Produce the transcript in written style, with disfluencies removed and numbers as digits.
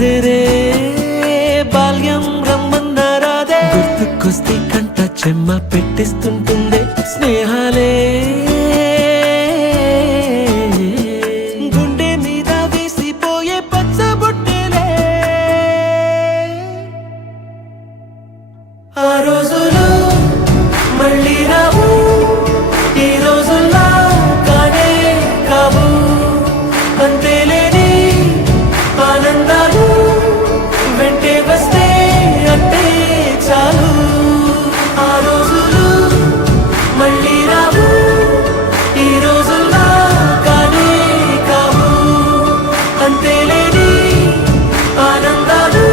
అరే రే బాల్యం రమ్మన్నారాదే గుర్తుకొస్తే కంట చెమ్మ పెట్టిస్తుంటుందే స్నేహాలే గుండె మీద వేసిపోయే పచ్చబొట్టెలే ఆ రోజులు మళ్ళీ రావు ఈ రోజుల్లా కానే కావు అంతేలేని ఆనందాలు వెంటే వస్తే అంటే చాలు ఆ రోజులు మళ్ళీ రావు ఈ రోజుల్లా కానే కావు అంతేలేని ఆనందాలు